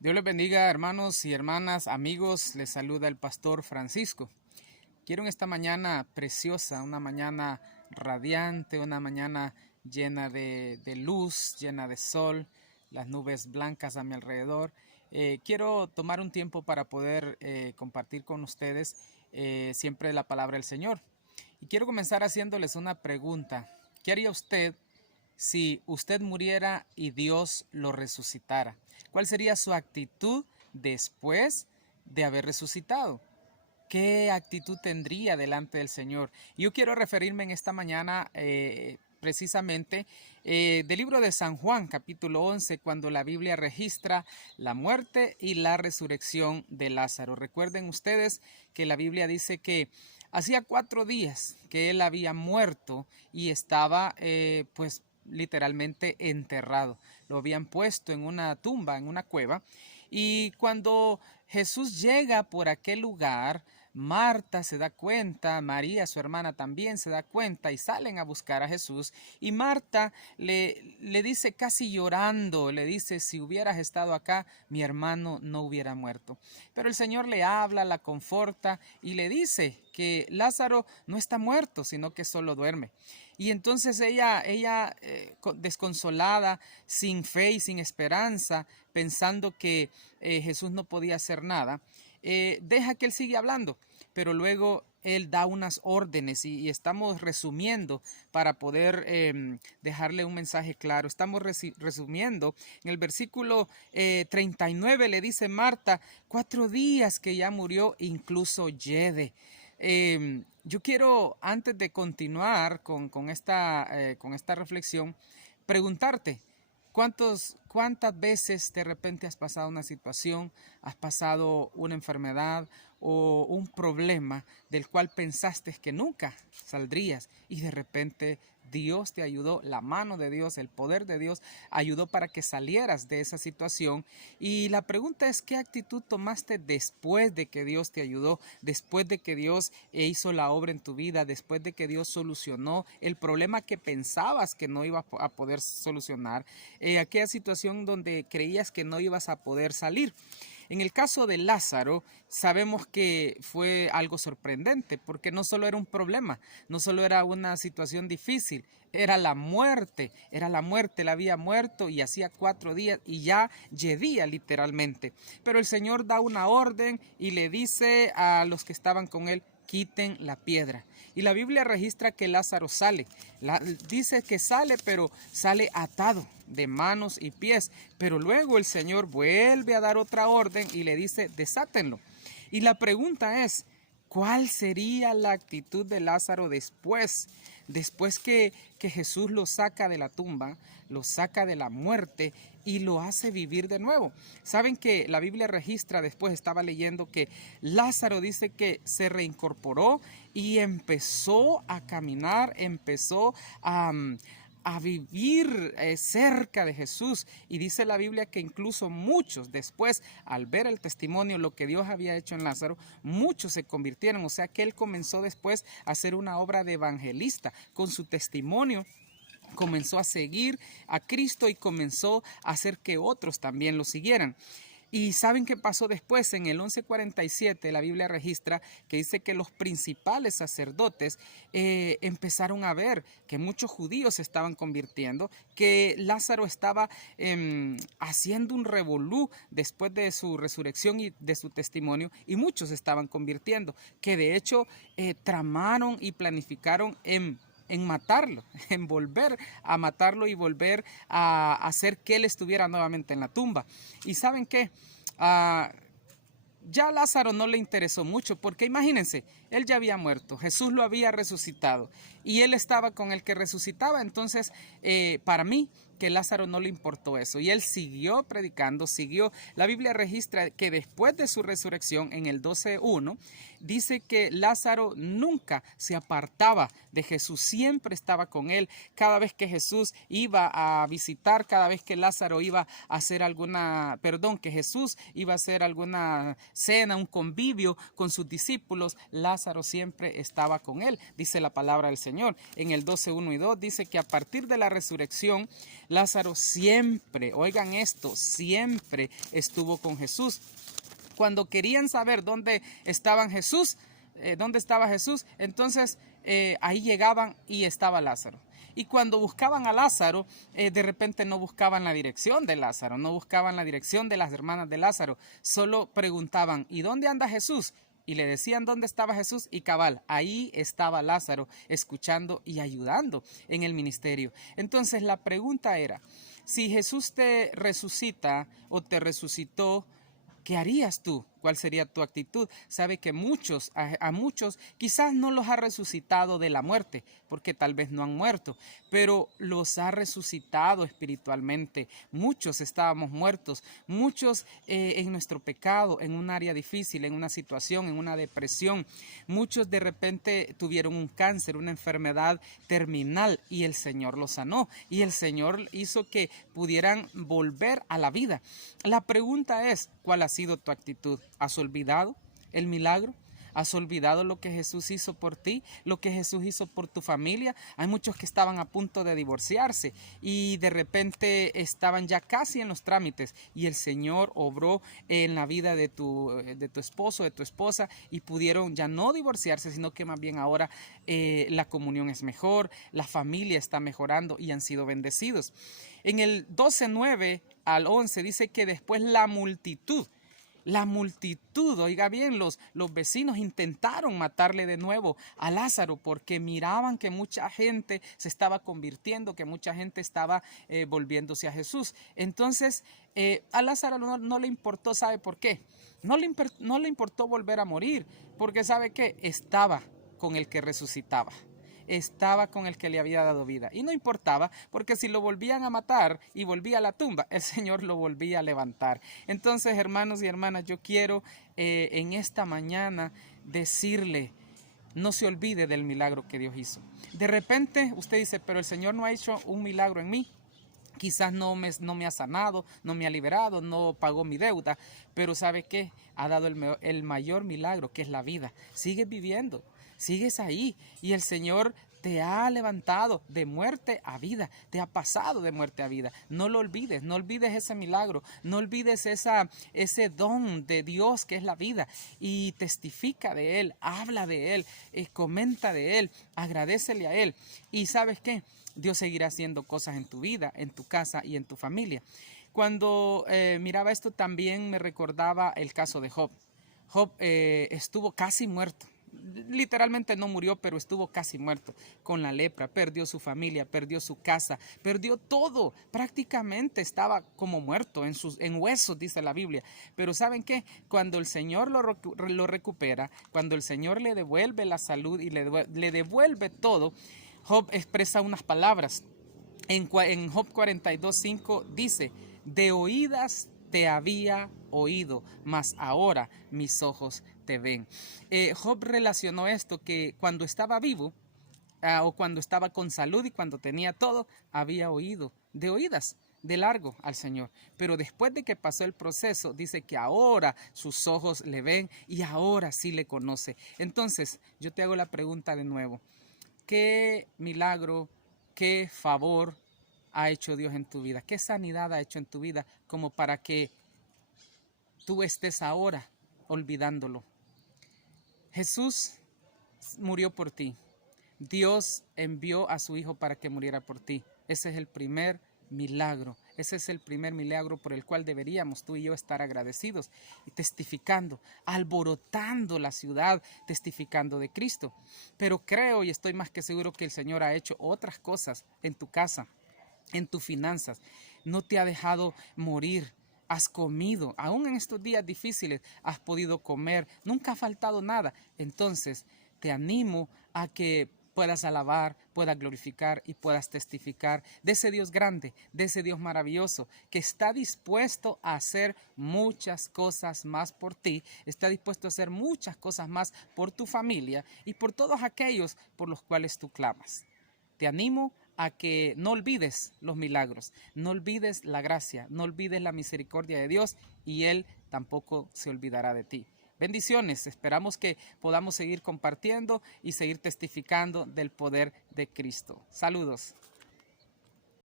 Dios les bendiga, hermanos y hermanas, amigos. Les saluda el pastor Francisco. Quiero en esta mañana preciosa, una mañana radiante, una mañana llena de luz, llena de sol, las nubes blancas a mi alrededor. Quiero tomar un tiempo para poder compartir con ustedes siempre la palabra del Señor. Y quiero comenzar haciéndoles una pregunta. ¿Qué haría usted si usted muriera y Dios lo resucitara? ¿Cuál sería su actitud después de haber resucitado? ¿Qué actitud tendría delante del Señor? Yo quiero referirme en esta mañana precisamente del libro de San Juan, capítulo 11, cuando la Biblia registra la muerte y la resurrección de Lázaro. Recuerden ustedes que la Biblia dice que hacía 4 días que él había muerto y estaba pues literalmente enterrado. Lo habían puesto en una tumba, en una cueva. Y cuando Jesús llega por aquel lugar, Marta se da cuenta, María, su hermana, también se da cuenta y salen a buscar a Jesús. Y Marta le dice casi llorando, le dice, si hubieras estado acá, mi hermano no hubiera muerto. Pero el Señor le habla, la conforta y le dice que Lázaro no está muerto, sino que solo duerme. Y entonces ella desconsolada, sin fe y sin esperanza, pensando que Jesús no podía hacer nada, deja que él siga hablando, pero luego él da unas órdenes y estamos resumiendo para poder dejarle un mensaje claro. Estamos resumiendo en el versículo 39, le dice Marta, 4 días que ya murió, incluso yede. Yo quiero, antes de continuar con esta reflexión, preguntarte, ¿cuántas veces de repente has pasado una situación, has pasado una enfermedad o un problema del cual pensaste que nunca saldrías y de repente Dios te ayudó, la mano de Dios, el poder de Dios ayudó para que salieras de esa situación? Y la pregunta es, ¿qué actitud tomaste después de que Dios te ayudó, después de que Dios hizo la obra en tu vida, después de que Dios solucionó el problema que pensabas que no ibas a poder solucionar, aquella situación donde creías que no ibas a poder salir? En el caso de Lázaro, sabemos que fue algo sorprendente, porque no solo era un problema, no solo era una situación difícil, era la muerte, él había muerto y hacía 4 días y ya yedía literalmente. Pero el Señor da una orden y le dice a los que estaban con él, quiten la piedra. Y la Biblia registra que Lázaro sale. Dice que sale, pero sale atado de manos y pies. Pero luego el Señor vuelve a dar otra orden y le dice, desátenlo. Y la pregunta es, ¿cuál sería la actitud de Lázaro después? Después que Jesús lo saca de la tumba, lo saca de la muerte y lo hace vivir de nuevo. Saben que la Biblia registra, después estaba leyendo que Lázaro dice que se reincorporó y empezó a caminar, empezó a vivir cerca de Jesús. Y dice la Biblia que incluso muchos después, al ver el testimonio, lo que Dios había hecho en Lázaro, muchos se convirtieron. O sea que él comenzó después a hacer una obra de evangelista. Con su testimonio comenzó a seguir a Cristo y comenzó a hacer que otros también lo siguieran. ¿Y saben qué pasó después? En el 11:47 la Biblia registra que dice que los principales sacerdotes empezaron a ver que muchos judíos se estaban convirtiendo, que Lázaro estaba haciendo un revolú después de su resurrección y de su testimonio, y muchos se estaban convirtiendo, que de hecho tramaron y planificaron en matarlo, en volver a matarlo y volver a hacer que él estuviera nuevamente en la tumba. ¿Y saben qué? Ah, ya a Lázaro no le interesó mucho, porque imagínense, él ya había muerto, Jesús lo había resucitado y él estaba con el que resucitaba. Entonces para mí que Lázaro no le importó eso y él siguió predicando, siguió. La Biblia registra que después de su resurrección, en el 12:1 dice que Lázaro nunca se apartaba de Jesús, siempre estaba con él. Cada vez que Jesús iba a visitar, cada vez que Lázaro iba a hacer que Jesús iba a hacer alguna cena, un convivio con sus discípulos, Lázaro siempre estaba con él. Dice la palabra del Señor en el 12:1 y 2, dice que a partir de la resurrección Lázaro siempre, oigan esto, siempre estuvo con Jesús. Cuando querían saber dónde estaba Jesús, entonces ahí llegaban y estaba Lázaro. Y cuando buscaban a Lázaro, de repente no buscaban la dirección de Lázaro, no buscaban la dirección de las hermanas de Lázaro, solo preguntaban, ¿y dónde anda Jesús? Y le decían dónde estaba Jesús y cabal, ahí estaba Lázaro escuchando y ayudando en el ministerio. Entonces la pregunta era, si Jesús te resucita o te resucitó, ¿qué harías tú? ¿Cuál sería tu actitud? Sabe que a muchos quizás no los ha resucitado de la muerte, porque tal vez no han muerto, pero los ha resucitado espiritualmente. Muchos estábamos muertos, muchos en nuestro pecado, en un área difícil, en una situación, en una depresión. Muchos de repente tuvieron un cáncer, una enfermedad terminal y el Señor los sanó y el Señor hizo que pudieran volver a la vida. La pregunta es, ¿cuál ha sido tu actitud? ¿Has olvidado el milagro? ¿Has olvidado lo que Jesús hizo por ti? ¿Lo que Jesús hizo por tu familia? Hay muchos que estaban a punto de divorciarse y de repente estaban ya casi en los trámites y el Señor obró en la vida de tu esposo, de tu esposa y pudieron ya no divorciarse, sino que más bien ahora la comunión es mejor, la familia está mejorando y han sido bendecidos. En el 12:9 al 11 dice que después la multitud, oiga bien, los vecinos intentaron matarle de nuevo a Lázaro porque miraban que mucha gente se estaba convirtiendo, que mucha gente estaba volviéndose a Jesús. Entonces a Lázaro no le importó, ¿sabe por qué? No le importó volver a morir, porque ¿sabe qué? Estaba con el que resucitaba. Estaba con el que le había dado vida. Y no importaba, porque si lo volvían a matar y volvía a la tumba, el Señor lo volvía a levantar. Entonces, hermanos y hermanas, yo quiero en esta mañana decirle, no se olvide del milagro que Dios hizo. De repente usted dice, pero el Señor no ha hecho un milagro en mí. Quizás no me ha sanado, no me ha liberado, no pagó mi deuda, pero ¿sabe qué? Ha dado el mayor milagro, que es la vida. Sigues viviendo, sigues ahí y el Señor te ha levantado de muerte a vida, te ha pasado de muerte a vida. No lo olvides, no olvides ese milagro, no olvides ese don de Dios que es la vida y testifica de Él, habla de Él, comenta de Él, agradécele a Él. Y ¿sabes qué? Dios seguirá haciendo cosas en tu vida, en tu casa y en tu familia. Cuando miraba esto también me recordaba el caso de Job. Job estuvo casi muerto. Literalmente no murió, pero estuvo casi muerto con la lepra, perdió su familia, perdió su casa, perdió todo, prácticamente estaba como muerto en huesos, dice la Biblia. Pero ¿saben qué? Cuando el Señor lo recupera, cuando el Señor le devuelve la salud y le devuelve todo, Job expresa unas palabras. En Job 42:5 dice, de oídas te había oído, mas ahora mis ojos te ven. Job relacionó esto que cuando estaba vivo, o cuando estaba con salud y cuando tenía todo, había oído de oídas, de largo al Señor. Pero después de que pasó el proceso, dice que ahora sus ojos le ven y ahora sí le conoce. Entonces, yo te hago la pregunta de nuevo. ¿Qué milagro, qué favor ha hecho Dios en tu vida? ¿Qué sanidad ha hecho en tu vida como para que tú estés ahora olvidándolo? Jesús murió por ti. Dios envió a su Hijo para que muriera por ti. Ese es el primer milagro. Ese es el primer milagro por el cual deberíamos tú y yo estar agradecidos y testificando, alborotando la ciudad, testificando de Cristo. Pero creo y estoy más que seguro que el Señor ha hecho otras cosas en tu casa, en tus finanzas. No te ha dejado morir. Has comido, aún en estos días difíciles has podido comer, nunca ha faltado nada. Entonces te animo a que puedas alabar, puedas glorificar y puedas testificar de ese Dios grande, de ese Dios maravilloso, que está dispuesto a hacer muchas cosas más por ti, está dispuesto a hacer muchas cosas más por tu familia y por todos aquellos por los cuales tú clamas. Te animo a que no olvides los milagros, no olvides la gracia, no olvides la misericordia de Dios y Él tampoco se olvidará de ti. Bendiciones, esperamos que podamos seguir compartiendo y seguir testificando del poder de Cristo. Saludos.